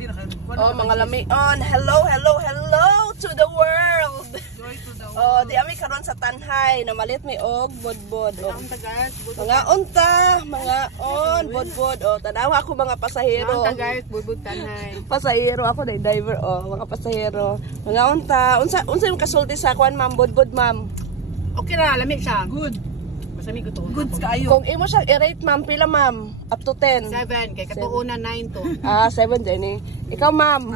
Oh, mga lamion. Hello, hello, hello to the world. Oh, di ami karon sa tanhay na malit mi og bodbod. Oh. Mga unta, mga on bodbod. Oh, tanawa ako mga pasahero. Ang tagayt bodbod tanhay. Pasahero ako na driver. Oh, mga pasahero. Mga unta, unsa yung kasulti sa kuan ma'am bodbod ma'am? Okay ra, lamig siya. Good. Masami ko to. Good kaayo. Kung imo siya i-rate ma'am, pila ma'am? Up to 10. 7 kay katuuna 9 to. 7 Jenny. Ikaw ma'am?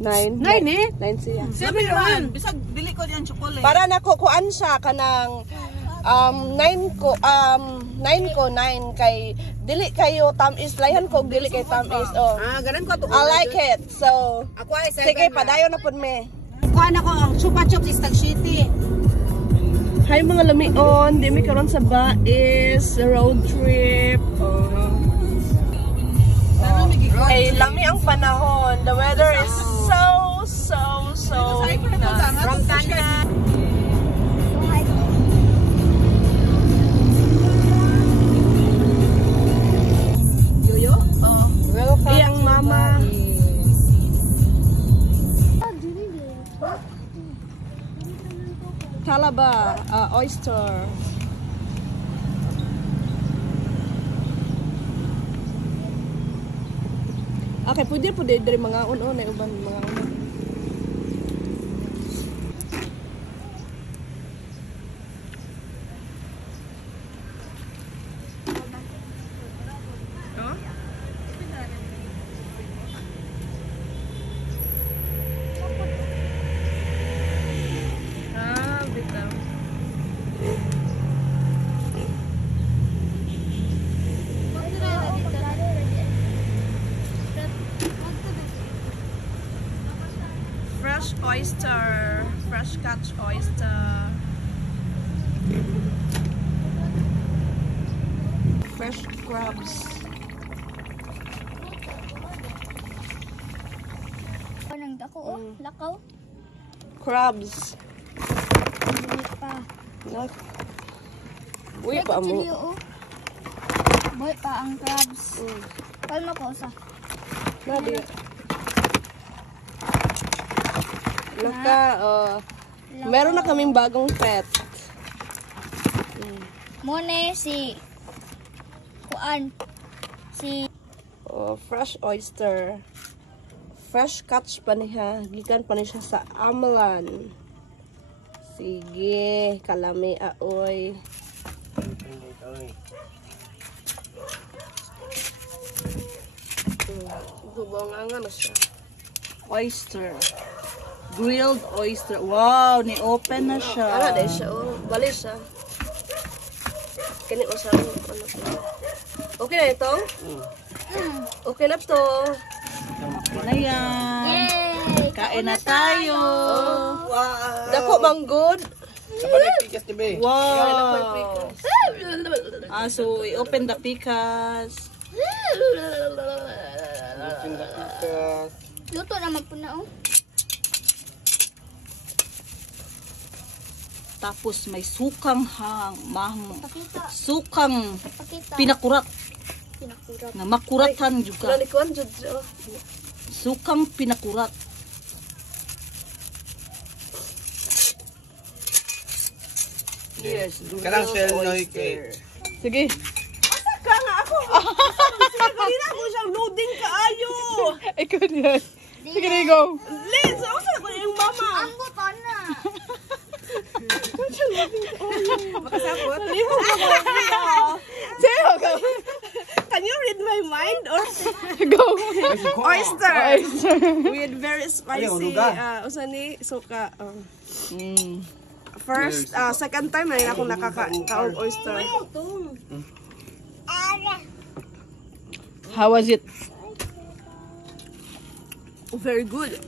9 eh? 9 siya. 7 man. Bisag dili ko diyan chocolate. Para nakukuan siya kanang 9 ko 9 kay dili kayo tamis layan ko dili kay tamis oh. Ganan ko to. I like it. So Ako ay 7. sige padayon na pud me. Kuan ako ang chupa chups is tag city. Hi mga lamion, di mi karon sa Bais road trip. Ay lami ang panahon. The weather is so From Canada. Yoyo? Welcome. Iyang mama. Talaba, oyster. Okay, pwede dari mga uno na uban mga uno. Fresh oyster, fresh catch oyster, fresh crabs. Nang dako lakaw. Crabs. Buhay pa. Uy pa mo. Buhay pa ang crabs. Palma ko sa. Nadi. Meron na kaming bagong pet. Mone si kuan si Fresh oyster. Fresh catch pa niya. Gikan pa niya sa Amalan. Sige, kalami aoy. Gubongan na siya. Oyster. Grilled oyster. Wow, ni-open na siya. Ano din siya, oh. Bali siya. Kani usap mo. Okay na ito? Okay na to. Okay na yan. yay! Kain na tayo. Wow. Dako mang good. Pikas tibe. Wow. So i-open the pikas. Luto naman po na Tapos may sukang Pakita. sukang Pakita. pinakurat Pinakurat. na makuratan juga. Sukang pinakurat. Yes, Kanang shell no hike. sige. Asa ka nga ako? Hindi na ko siyang loading kaayo. Ikaw niyan. Sige na go. Liz, asa ko yung mama? Ang buton na. Makasakot? Can you read my mind? Or go. Oyster. With very spicy. Usani suka. First, second time na rin ako nakaka-kaog oyster. How was it? Very good.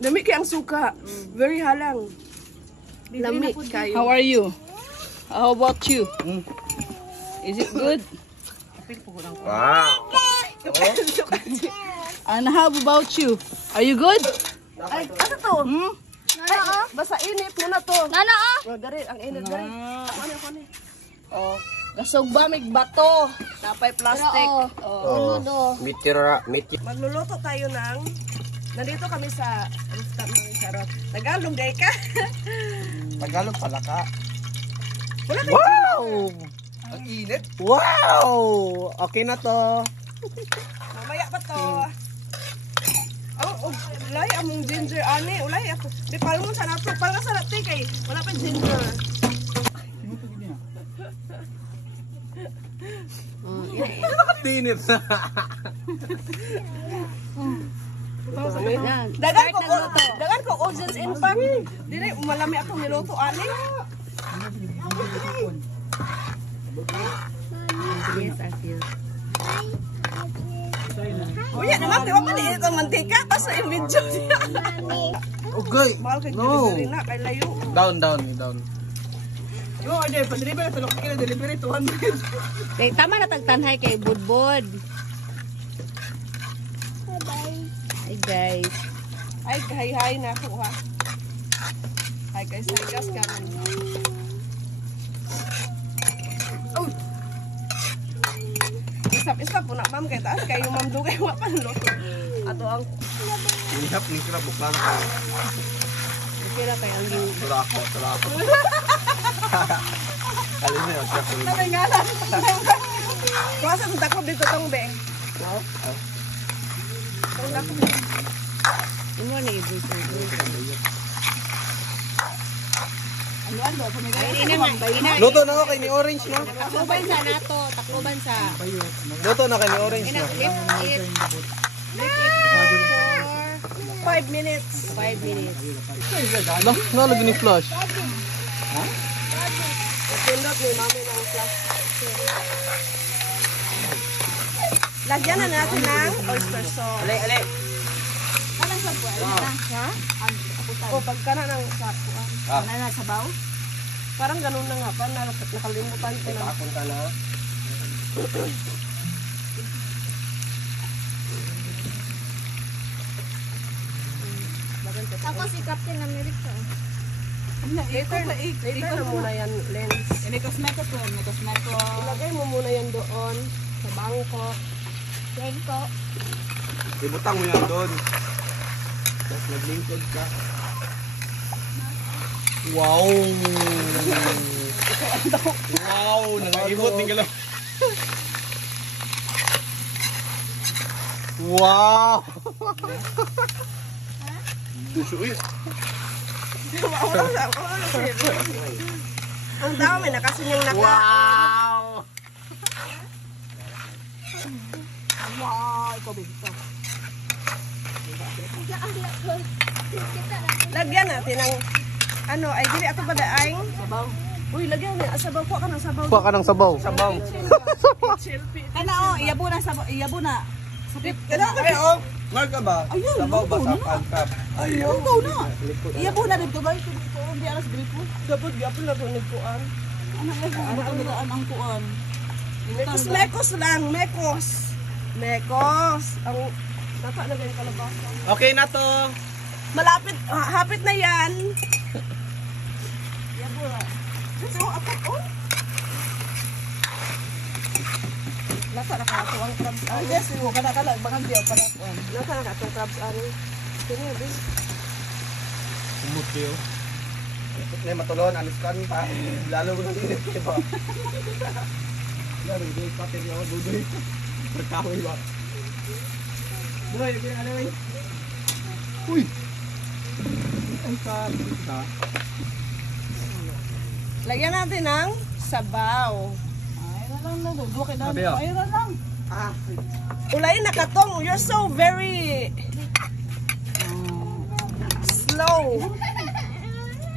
Dami kayang suka. Very halang. Lami kayo. How are you? How about you? Is it good? Wow. And how about you? Are you good? Ay, ano to? Basta init muna to. Nana Dari, ang init dari. Oh, Gasog ba mig bato? Napay plastic. Oo. Uno. Magluluto tayo ng nandito kami sa rooftop ng Charot. Tagalog day ka. Tagalog pala ka. Wala kayo. Wow! Ang init. Wow! Okay na to. Mamaya pa to. Oh, ulay among ginger ani. Ulay ako. Di pa mo sa nato. Para sa natin kay wala pa ginger. Tinit na. Dagan ko ounces in pa. Dili malami ako niluto ani. Yes, I feel. Kuya naman, di ba pa niinit ang mantika? Kaso yung video niya. Okay. Mahal kay No. delivery na, kay layo. Down. Yo, ano yung pa-delivery? Tulok kilo delivery, 200. Eh, tama na tagtanhay kay Budbod. Hi guys. Ay, hi na ako ha. Hi guys, karon. Oh! Isap po na, ma'am, kay taas kayo, ma'am, dugay, wa pa luto. Ato ang Inihap ni kira buklan ka. Okay na kay ang Tulako. Alin na yun, siya po. Sabay nga lang. Kuwasa mo dako dito tong be. Tong dako. Imo ni ibig ko. Luto na ako kay ni Orange, no? Takloban sa nato, takloban sa. Luto na kay ni Orange, no? Lift it. 5 minutes. 5 minutes. Nalagyan ni Flash. Pindot ni mami ng flash. Lagyan na natin ng oyster sauce. Ali. Ha? O, pagka na ng sakuan. Ano na sabaw? Parang ganun na nga pa, nakalimutan ko na. Punta na. Ako si Captain America. Later na muna yan, Lens. May cosmetic. Ilagay mo muna yan doon sa bangko. Bengko. Ibutang mo yan doon. Tapos naglingkod ka. Wow! Wow! Nangaibot ni Galaw. Wow! Ang dami na kasi niyang naka... Wow! Lagyan natin ng... Ano, ay dili ato ba daing? Sabaw. Uy, lagyan na. Sabaw po ka ng sabaw. Kuha ka ng sabaw. Ano, iyabo na. Ganun ka ba? Mark ka ba? Sabaw ba sa pangkap? Ayaw na. Iyabo na rin to guys. Hindi alas gripo. Dapat gapon na doon nagpuan. Ano ang kuan? Mekos lang, mekos. Ang tata na ganyan kalabasa. Okay na to. Malapit, hapit na yan. Nasa nakato ang crabs Ay, ari. yes, mo kana kala bakang diya para kuan. Nasa nakato ang crabs ari. Kaya din. Umutyo. May matulon, alis ka pa. Lalo ko nang init ka ba? Lalo, doon pati niya ako, dudoy. Magkahoy ba? Dudoy, ano yun? Uy! Ang sa... Lagyan natin ng sabaw. Ay, na lang na. Duwa kay Sabi, dami. oh. Ay, na lang. Ulay nakatong, you're so very slow.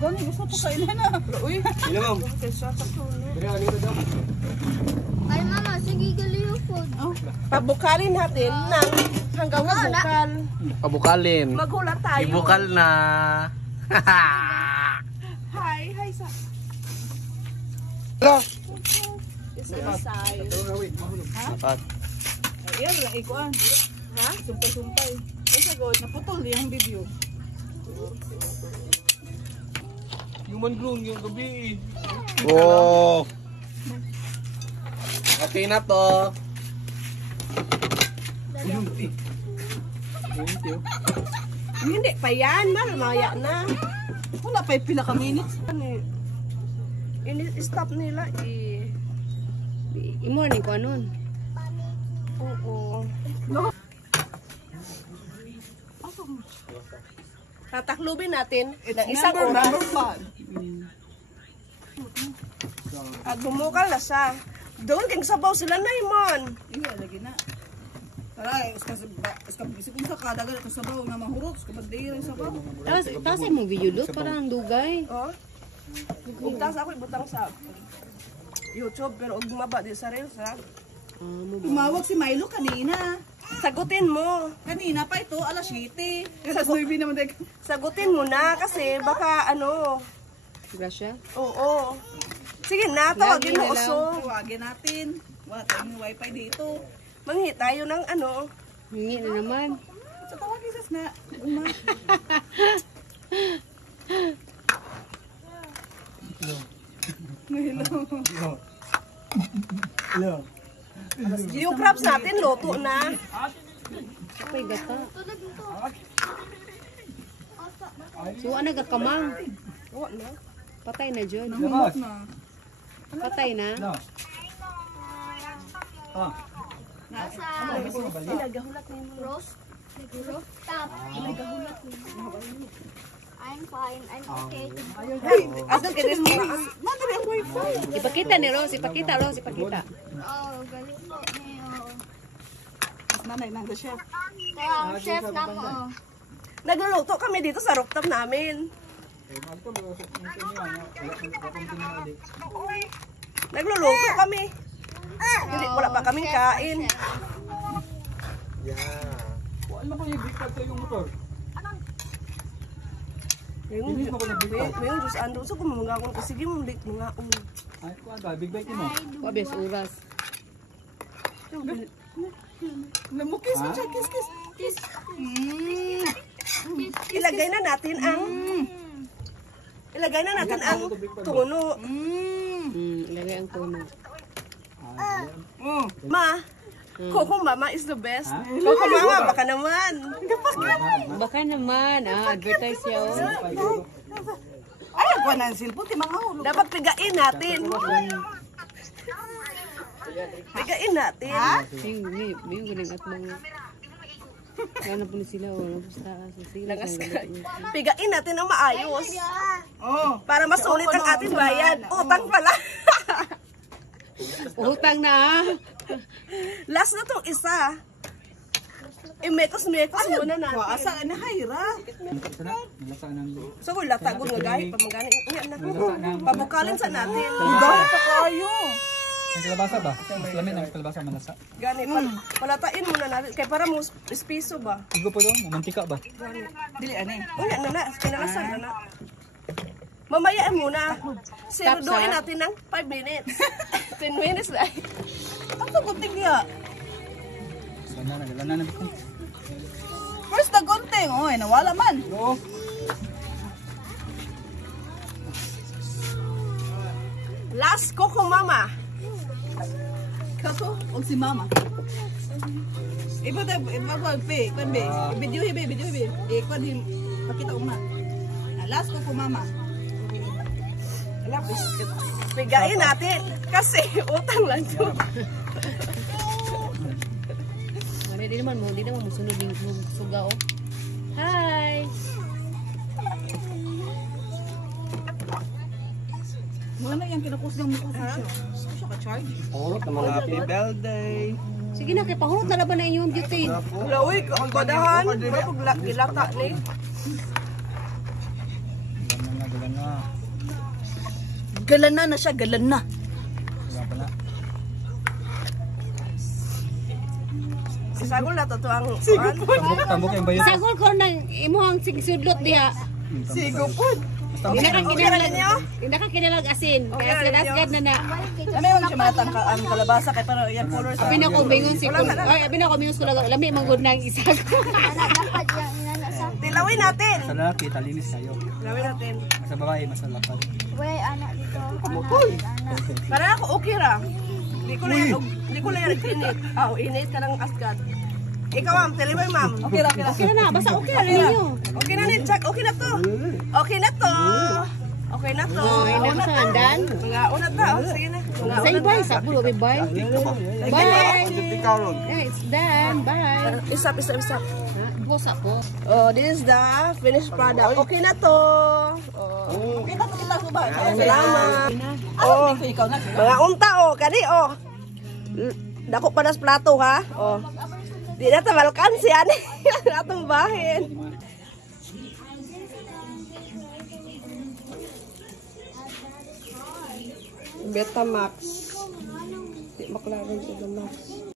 Gani, gusto ko kainin na. Uy, Sino mo? okay, sa takto. Pero ano ko daw? Ay, mama, sige galiw po. Pabukalin natin ng hanggang mabukal. Pabukalin. Maghulat tayo. Ibukal na. Hi sa. Hello. This inside. Dapat. Ay, yan, ikuan. Ha? Sumpay-sumpay. Ay, sagod, naputol yung video. Human glue yung gabi. Wow. Okay na to. Hindi pa yan, mamaya na. Wala pa yung pila ka minutes. Ini-stop nila eh. Imo ni ko anon. Oo. Tataklubin natin ng isang oras. At bumukal na siya. Doon kang sabaw sila na imon. Iya, lagi na. Tara, iskabisipin sa kadagal at sabaw na mahurot. Iskabadira yung sabaw. Tapos ay mong video dot parang dugay. Oh. Ugtas ako ibutang sa YouTube pero ug maba di sa Reels ha. Tumawag si Milo kanina. Sagutin mo. Kanina pa ito, alas 7. Alas 9 naman tayo. Sagutin mo na kasi baka ano. Grasya. Oo. Sige na, tawagin mo uso. Tawagin natin. Wala tayong wifi dito. Manghi tayo ng ano. Hingi na naman. Sa tawagin sas na. Uma. Hello. Yung crabs natin, luto na. Apay gata. So ano gakamang? Oo na. Patay na jud. Labas. Patay na. No. Ah. Nagahulat ni mo. Roast. Stop. I'm fine. I'm okay. Asan ka din mo? Madali ang wifi. Ipakita ni Rose, ipakita Rose, ipakita. Oh, galing po niyo. Nanay, nanda siya. Kaya ang chef na mo. Nagluluto kami dito sa rooftop namin. Nagluluto kami. Hindi, wala pa kaming kain. Wala mo yung big tayo yung motor. Ngayon, Diyos ando. So, kung mga akong sige mong bake mga Ay, kuha ka, big bike mo. Wabes oras. Namukis mo siya, kiss. Ilagay na natin ang tuno. Ilagay ang tono. Ma, Coco Mama is the best. Coco Mama, baka naman. Baka naman, advertise siya oh. Ay, kuha na ang silpon, ti mga ulo. Dapat pigain natin. Pigain natin. Yung galing at mga gana po sila o sa sila. Pigain natin ang maayos. Oh. Para masulit ang ating bayad. Utang pala. Utang na Last na tong isa. Imekos-mekos muna natin. Kuha, asa na hayra. Malasa ng... So, wala tagong nga gahit. Pamagani. Pabukalin sa natin. Dahil pa kayo. Ang kalabasa ba? Mas lamin ang kalabasa malasa. Gani, palatain muna natin. Kaya para mo espiso ba? Igo po doon, mantika ba? Dili, ane. Unya na na. Kinalasan na na. Mamaya muna. Siruduin natin ng 5 minutes. 10 minutes na. Ang tagunting niya. Gala na. First tagunting. Oh, nawala man. Oo. Last Coco Mama. Kaso, og si mama. Iba pe, kwan be. Video hibe. Kwan him, pakita ko na. Last ko mama. Pigain natin. Kasi utang lang to. Di naman musunod yung suga oh. Hi! Mga na yung kinukos ng mukha siya. Siya ka-charge. Pahulot naman happy birthday. Sige na, kay pahulot na laban na inyong beauty. Lawig, ang badahan. Gilata ni. Gala na. Galan na siya, galan na. Wala pala. Si Sagol na to ang Tambok yung bayo. Sagol ko nang imuhang sigsudlot diha. Sigo po. Hindi ka kinalag asin. Kaya sinasgad na na. Ano yung siya matang ang kalabasa kay para yan followers. Abi na ko bingon si Kul. Ay, abi na ko bingon ko lami manggod nang isa ko. Dapat yung inanasa. Tilawin natin. Sa lalaki, talinis tayo. Tilawin natin. Sa babae, mas lapad. Wey, anak dito. Para ako okay ra. Di ko na yan init. Oh, init ka ng asgad. Ikaw, ma'am. Deliver, ma'am. Okay na. Okay na, basta okay na ninyo. Okay na, Jack. Okay na to. Okay na to. Okay na to. Okay na sa andan. Mga una ta. Oh, sige na. Mga Say una bye, ta. sa pulo, bye. Bye. Yeah, it's done. Bye. Isap. Bosa po. Oh, this is the finished product. Okay na to. Oh. Kita ko ba? Salamat. Oh, Ikaw na. mga unta oh, kani oh. Dako pa nas plato ha. Oh. Di na tabalkan siya ni atong bahin. Betamax. Di maklaro Betamax.